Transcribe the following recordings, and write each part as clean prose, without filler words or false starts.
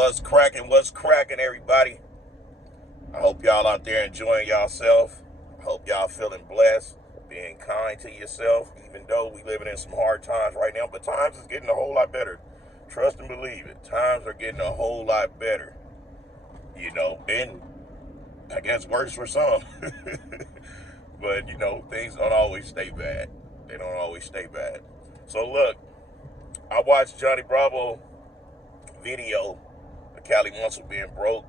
What's cracking, everybody? I hope y'all out there enjoying yourself. I hope y'all feeling blessed, being kind to yourself, even though we living in some hard times right now, but times is getting a whole lot better. Trust and believe it. Times are getting a whole lot better. And I guess worse for some. But, things don't always stay bad. They don't always stay bad. So look, I watched Johnny Bravo video of Cali muscle being broke.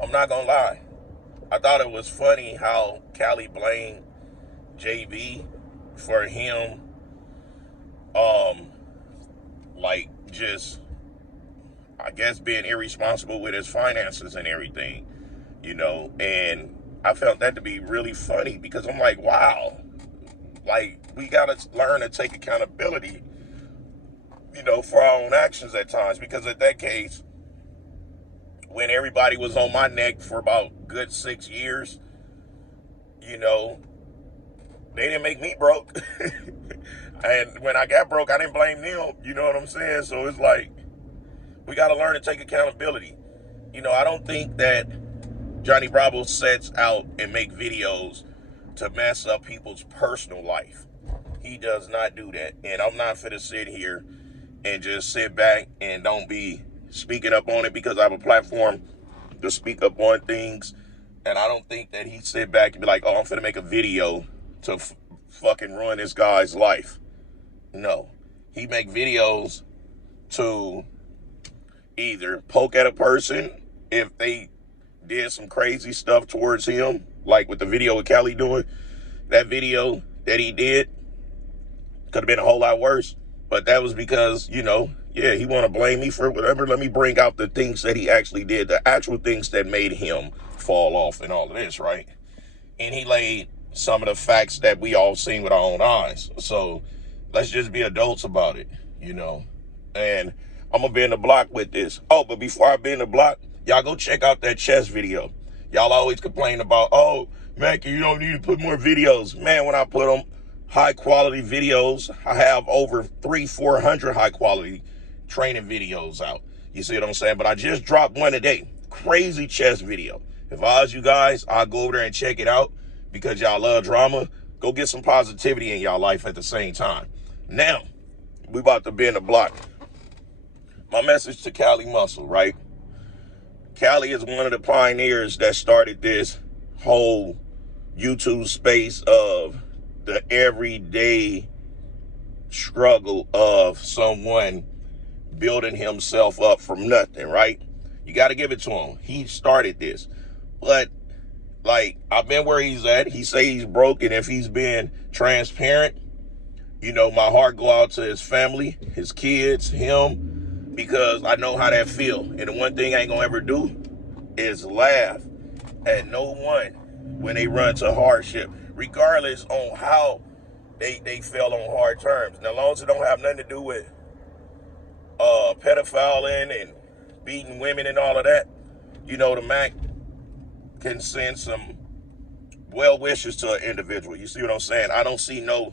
I'm not gonna lie. I thought it was funny how Cali blamed JB for him, just, I guess, being irresponsible with his finances and everything, and I felt that to be really funny because I'm like, wow, like, we gotta learn to take accountability, for our own actions at times, because in that case, when everybody was on my neck for about good 6 years, they didn't make me broke. And when I got broke, I didn't blame them. You know what I'm saying? So it's like, we got to learn to take accountability. I don't think that Johnny Bravo sets out and make videos to mess up people's personal life. He does not do that. And I'm not finna sit here and just sit back and don't be speaking up on it because I have a platform to speak up on things. And I don't think that he sit back and be like, oh, I'm finna make a video to fucking ruin this guy's life. No. He make videos to either poke at a person if they did some crazy stuff towards him, like with the video of Cali doing. That video that he did could have been a whole lot worse. But that was because, he want to blame me for whatever. Let me bring out the things that he actually did, the actual things that made him fall off and all of this, right? And he laid some of the facts that we all seen with our own eyes. So let's just be adults about it, And I'm going to be in the block with this. Oh, but before I be in the block, y'all go check out that chess video. Y'all always complain about, oh, Mackie, you don't need to put more videos. Man, when I put them, high quality videos, I have over 400 high quality training videos out. You see what I'm saying? But I just dropped one today. Crazy chess video. If I was you guys, I'll go over there and check it out because y'all love drama. Go get some positivity in y'all life at the same time. Now, we about to be in the block. My message to Cali Muscle, right? Cali is one of the pioneers that started this whole YouTube space of the everyday struggle of someone building himself up from nothing, right? You got to give it to him. He started this. But, I've been where he's at. He say he's broke, and if he's being transparent, my heart go out to his family, his kids, him, because I know how that feel. And the one thing I ain't gonna ever do is laugh at no one when they run to hardship, regardless on how they fell on hard terms. Now, as long as it don't have nothing to do with pedophiling and beating women and all of that, the Mac can send some well wishes to an individual. You see what I'm saying? I don't see no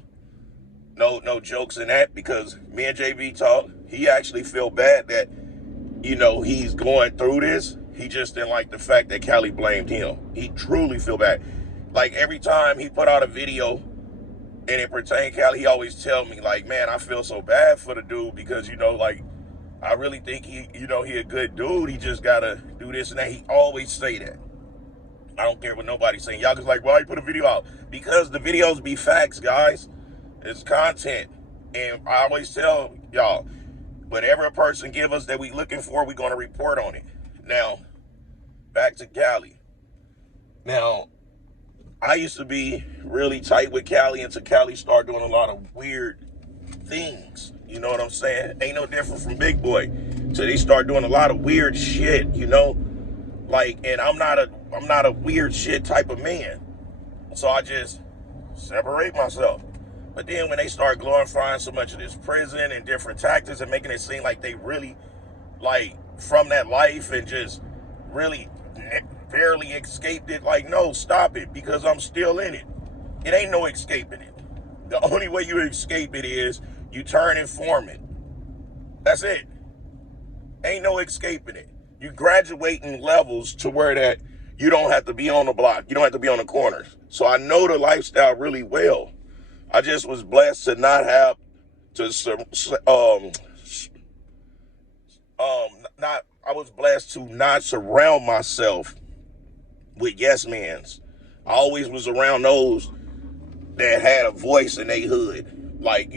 jokes in that, because me and JB talk. He actually feel bad that, he's going through this. He just didn't like the fact that Cali blamed him. He truly feel bad. Like, every time he put out a video and it pertained Cali, he always tell me, like, man, I feel so bad for the dude because, I really think he a good dude. He just gotta do this and that. He always say that. I don't care what nobody's saying. Y'all just like, why you put a video out? Because the videos be facts, guys. It's content. And I always tell y'all, whatever a person give us that we looking for, we gonna report on it. Now, back to Cali. Now, I used to be really tight with Cali until Cali started doing a lot of weird things. You know what I'm saying? Ain't no different from Big Boy. So they start doing a lot of weird shit, and I'm not a weird shit type of man. So I just separate myself. But then when they start glorifying so much of this prison and different tactics and making it seem like they really, from that life and just really barely escaped it, no, stop it, because I'm still in it. It ain't no escaping it. The only way you escape it is you turn informant. That's it. Ain't no escaping it. You graduating levels to where that you don't have to be on the block. You don't have to be on the corners. So I know the lifestyle really well. I just was blessed to not have to, not, I was blessed to not surround myself with yes mans. I always was around those that had a voice in their hood. Like,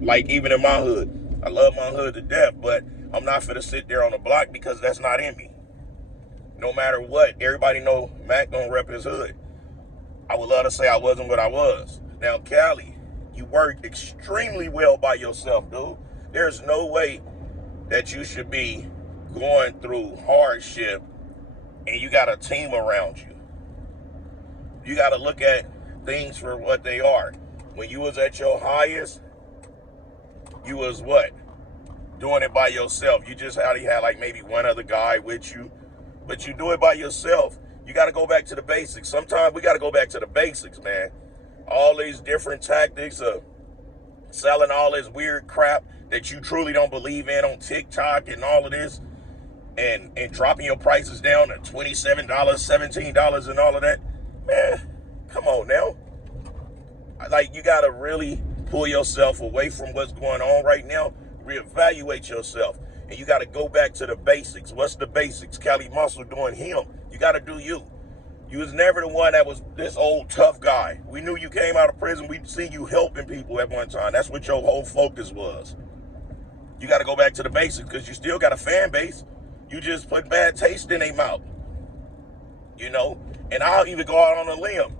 like even in my hood. I love my hood to death, but I'm not finna sit there on the block because that's not in me. No matter what, everybody know Mac don't rep his hood. I would love to say I wasn't what I was. Now, Cali, you work extremely well by yourself, dude. There's no way that you should be going through hardship and you got a team around you. You got to look at things for what they are. When you was at your highest, you was what? Doing it by yourself. You just had like maybe one other guy with you, but you do it by yourself. You got to go back to the basics. Sometimes we got to go back to the basics, man. All these different tactics of selling all this weird crap that you truly don't believe in on TikTok and all of this, and dropping your prices down to $27, $17 and all of that. Man, come on now. Like, you got to really pull yourself away from what's going on right now, reevaluate yourself, and you got to go back to the basics. What's the basics? Cali Muscle doing him. You got to do you. You was never the one that was this old tough guy. We knew you came out of prison. We'd seen you helping people at one time. That's what your whole focus was. You got to go back to the basics because you still got a fan base. You just put bad taste in their mouth. And I'll even go out on a limb.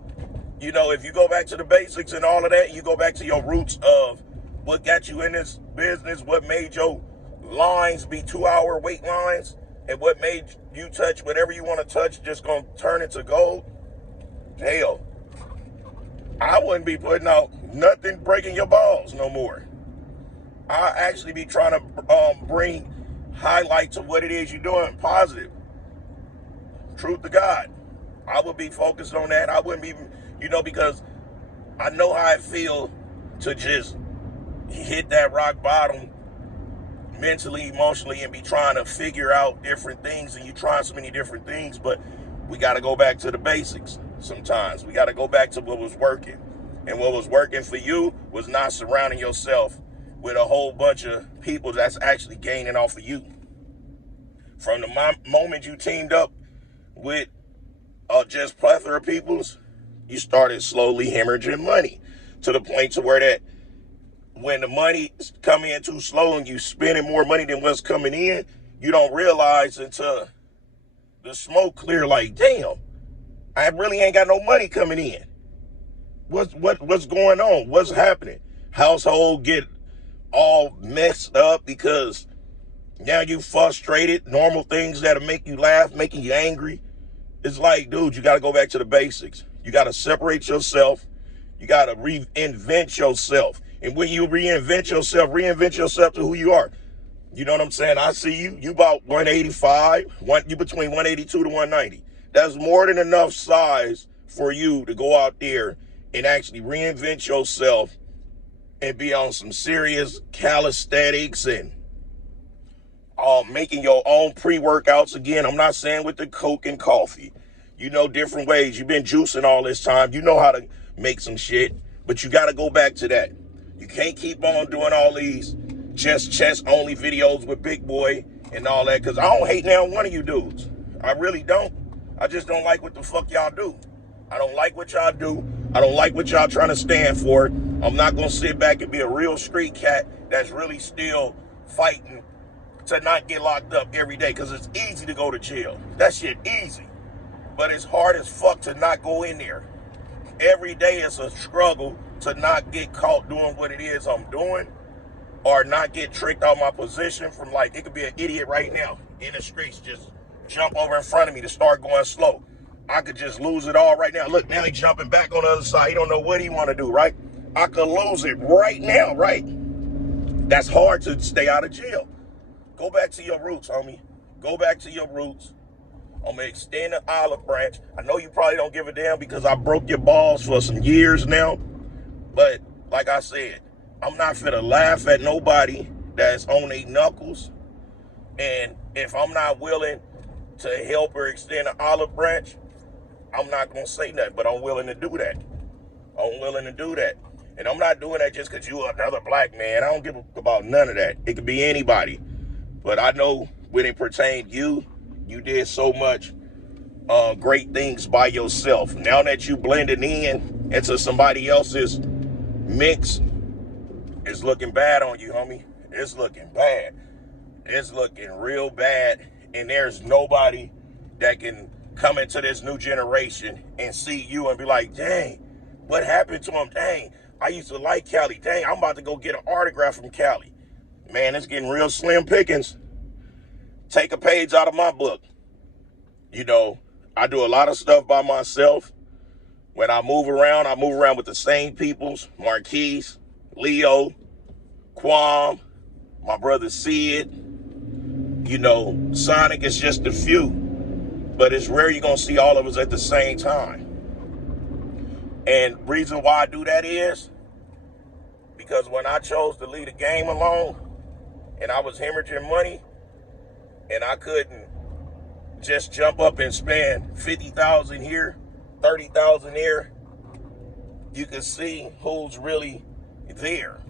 If you go back to the basics and all of that, you go back to your roots of what got you in this business, what made your lines be 2-hour wait lines, and what made you touch whatever you want to touch just gonna turn into gold. Hell, I wouldn't be putting out nothing breaking your balls no more. I actually be trying to bring highlight to what it is you're doing positive. Truth to God, I would be focused on that. I wouldn't be, because I know how it feel to just hit that rock bottom mentally, emotionally, and be trying to figure out different things, and you trying so many different things, but we got to go back to the basics sometimes. We got to go back to what was working. And what was working for you was not surrounding yourself with a whole bunch of people that's actually gaining off of you. From the moment you teamed up with just plethora of peoples, you started slowly hemorrhaging money to the point to where that when the money is coming in too slow and you spending more money than what's coming in, you don't realize until the smoke clear, like, damn, I really ain't got no money coming in. What's going on? What's happening? Household get all messed up because now you frustrated. Normal things that'll make you laugh, making you angry. It's like, dude, you got to go back to the basics. You got to separate yourself. You got to reinvent yourself. And when you reinvent yourself to who you are. You know what I'm saying? I see you. You about 185. You between 182 to 190. That's more than enough size for you to go out there and actually reinvent yourself and be on some serious calisthenics and making your own pre-workouts again. I'm not saying with the Coke and coffee. Different ways. You've been juicing all this time. You know how to make some shit, but you got to go back to that. You can't keep on doing all these just chest only videos with Big Boy and all that, because I don't hate now one of you dudes. I really don't. I just don't like what the fuck y'all do. I don't like what y'all do. I don't like what y'all trying to stand for. I'm not going to sit back and be a real street cat that's really still fighting to not get locked up every day, because it's easy to go to jail. That shit easy. But it's hard as fuck to not go in there. Every day it's a struggle to not get caught doing what it is I'm doing, or not get tricked out my position from, like, it could be an idiot right now in the streets just jump over in front of me to start going slow. I could just lose it all right now. Look, now he's jumping back on the other side. He don't know what he want to do, right? I could lose it right now, right? That's hard to stay out of jail. Go back to your roots, homie. Go back to your roots. I'm going to extend the olive branch. I know you probably don't give a damn because I broke your balls for some years now. But like I said, I'm not finna laugh at nobody that's on their knuckles. And if I'm not willing to help or extend an olive branch, I'm not going to say nothing, but I'm willing to do that. I'm willing to do that. And I'm not doing that just because you're another black man. I don't give about none of that. It could be anybody. But I know when it pertained to you did so much great things by yourself. Now that you blended in into somebody else's mix, it's looking bad on you, homie. It's looking bad. It's looking real bad. And there's nobody that can come into this new generation and see you and be like, dang, what happened to him? Dang, I used to like Cali. Dang, I'm about to go get an autograph from Cali. Man, it's getting real slim pickings. Take a page out of my book. You know, I do a lot of stuff by myself. When I move around with the same peoples. Marquise, Leo, Quam, my brother Sid. You know, Sonic is just a few. But it's rare you're going to see all of us at the same time. And reason why I do that is because when I chose to leave the game alone and I was hemorrhaging money and I couldn't just jump up and spend $50,000 here, $30,000 there, you can see who's really there.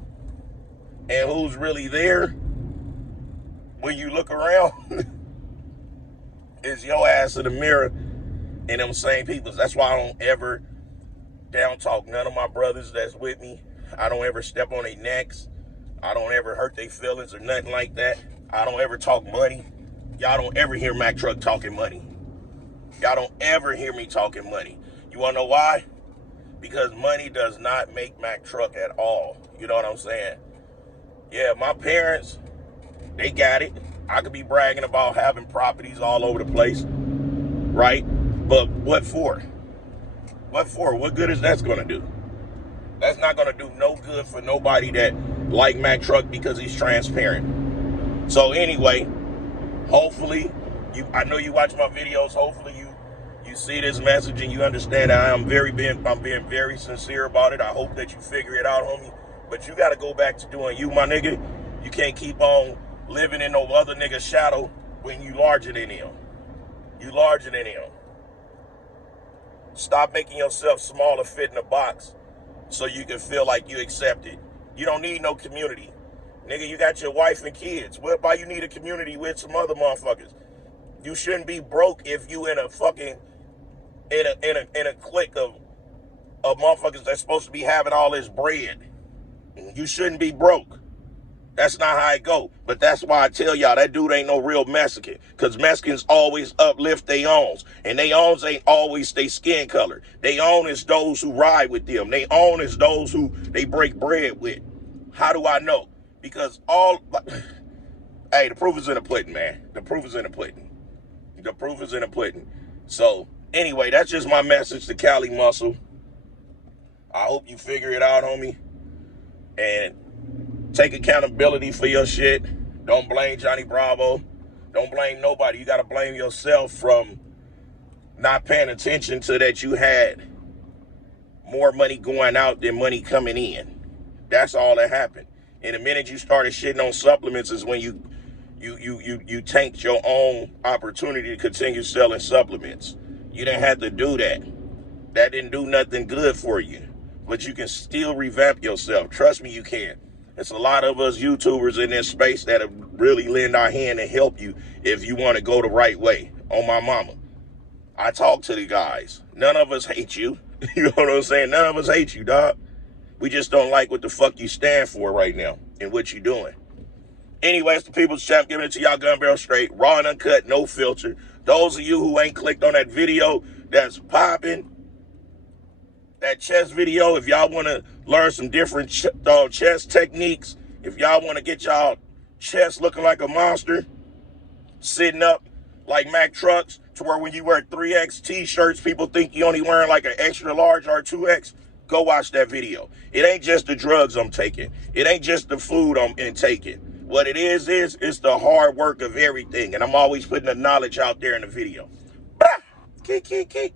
And who's really there when you look around is your ass in the mirror and them same people. That's why I don't ever down talk none of my brothers that's with me. I don't ever step on their necks. I don't ever hurt their feelings or nothing like that. I don't ever talk money. Y'all don't ever hear Mac Truck talking money. Y'all don't ever hear me talking money. You wanna know why? Because money does not make Mac Truck at all. You know what I'm saying? Yeah, my parents, they got it. I could be bragging about having properties all over the place, right? But what for? What for? What good is that's gonna do? That's not gonna do no good for nobody that like Mac Truck because he's transparent. So anyway, hopefully, I know you watch my videos. Hopefully you see this message and you understand that I'm being very sincere about it. I hope that you figure it out, homie. But you got to go back to doing you, my nigga. You can't keep on living in no other nigga's shadow when you larger than him. You larger than him. Stop making yourself smaller, fit in a box so you can feel like you accepted. You don't need no community. Nigga, you got your wife and kids. Why you need a community with some other motherfuckers? You shouldn't be broke if you in a fucking in a clique of motherfuckers that's supposed to be having all this bread. You shouldn't be broke. That's not how it go. But that's why I tell y'all that dude ain't no real Mexican. Because Mexicans always uplift they owns. And they owns ain't always they skin color. They own is those who ride with them. They own is those who they break bread with. How do I know? Because hey, the proof is in the pudding, man. The proof is in the pudding. The proof is in the pudding. So anyway, that's just my message to Cali Muscle. I hope you figure it out, homie. And take accountability for your shit. Don't blame Johnny Bravo. Don't blame nobody. You got to blame yourself from not paying attention to that you had more money going out than money coming in. That's all that happened. And the minute you started shitting on supplements is when you tanked your own opportunity to continue selling supplements. You didn't have to do that. That didn't do nothing good for you. But you can still revamp yourself. Trust me, you can. It's a lot of us YouTubers in this space that have really lend our hand and help you if you want to go the right way. On my mama. I talk to the guys. None of us hate you. You know what I'm saying? None of us hate you, dog. We just don't like what the fuck you stand for right now and what you doing. Anyway, it's the People's Champ giving it to y'all gun barrel straight, raw and uncut, no filter. Those of you who ain't clicked on that video that's popping, that chest video, if y'all want to learn some different chest techniques, if y'all want to get y'all chest looking like a monster, sitting up like Mac Trucks, to where when you wear 3X t-shirts, people think you only wearing like an extra large or 2X, go watch that video. It ain't just the drugs I'm taking. It ain't just the food I'm taking. What it is it's the hard work of everything. And I'm always putting the knowledge out there in the video. Bah! Keek, keek, keek.